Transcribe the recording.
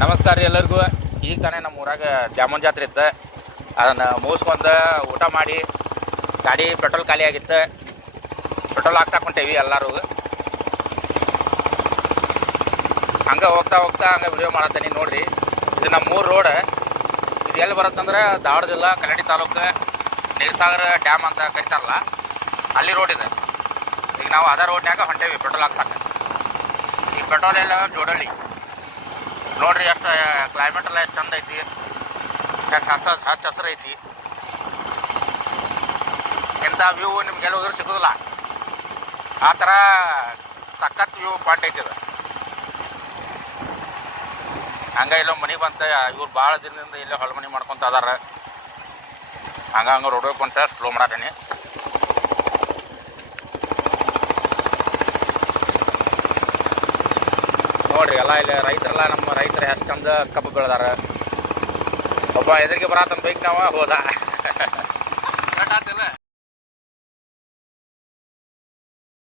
ನಮಸ್ಕಾರ ರೀ ಎಲ್ಲರಿಗೂ. ಈಗ ತಾನೇ ನಮ್ಮ ಊರಾಗ ದ್ಯಾಮವ್ವನ ಜಾತ್ರೆ ಇತ್ತು. ಅದನ್ನು ಮುಗಿಸ್ಕೊಂಡು ಊಟ ಮಾಡಿ ಗಾಡಿ ಪೆಟ್ರೋಲ್ ಖಾಲಿ ಆಗಿತ್ತು. ಪೆಟ್ರೋಲ್ ಹಾಕ್ಸಕ್ಕೆ ಹೊಂಟೇವಿ ಎಲ್ಲರೂ. ಹಂಗೆ ಹೋಗ್ತಾ ಹಂಗೆ ವಿಡಿಯೋ ಮಾಡತ್ತೀನಿ ನೋಡಿರಿ. ಇದು ನಮ್ಮ ಮೂರು ರೋಡ್. ಇದು ಎಲ್ಲಿ ಬರುತ್ತಂದ್ರೆ ಧಾರವಾಡ ಜಿಲ್ಲಾ ಕಲ್ಲಡಿ ತಾಲೂಕು ನೀರಸಾಗರ ಡ್ಯಾಮ್ ಅಂತ ಕರಿತಾರಲ್ಲ, ಅಲ್ಲಿ ರೋಡ್ ಇದೆ. ಈಗ ನಾವು ಅದೇ ರೋಡ್ನ್ಯಾಗ ಹೊಂಟೇವಿ ಪೆಟ್ರೋಲ್ ಹಾಕ್ಸಕ್ಕೆ. ಈ ಪೆಟ್ರೋಲ್ ಎಲ್ಲ ಜೋಡಳ್ಳಿ ನೋಡ್ರಿ. ಎಷ್ಟು ಕ್ಲೈಮೇಟ್ ಎಲ್ಲ ಎಷ್ಟು ಚಂದ ಐತಿ, ಎಷ್ಟು ಹಚ್ಚ ಹಸಿರು ಐತಿ. ಇಂಥ ವ್ಯೂ ನಿಮ್ಗೆ ಎಲ್ಲಿ ಹೋದ್ರೆ ಸಿಗೋದಿಲ್ಲ. ಆ ಥರ ಸಖತ್ ವ್ಯೂ ಪಾಯಿಂಟ್ ಐತಿ ಇದು. ಹಂಗೆ ಇಲ್ಲೋ ಮನೆ ಬಂತ. ಇವ್ರು ಭಾಳ ದಿನದಿಂದ ಇಲ್ಲೇ ಹೊಲ ಮನೆ ಮಾಡ್ಕೊತ ಅದಾರ. ಹಂಗೆ ರೋಡ್ ಕೊಂತ ಸ್ಲೋ ಮಾಡಾತೀನಿ. ನೋಡ್ರಿ ಎಲ್ಲ ಇಲ್ಲಿ ರೈತರೆಲ್ಲ, ನಮ್ಮ ರೈತರು ಎಷ್ಟು ಚಂದ ಕಬ್ಬು ಬೆಳೆದಾರ. ಒಬ್ಬ ಎದುರಿಗೆ ಬರತ್ತಂತ ಬೈಕ್ ನಾವು ಹೋದ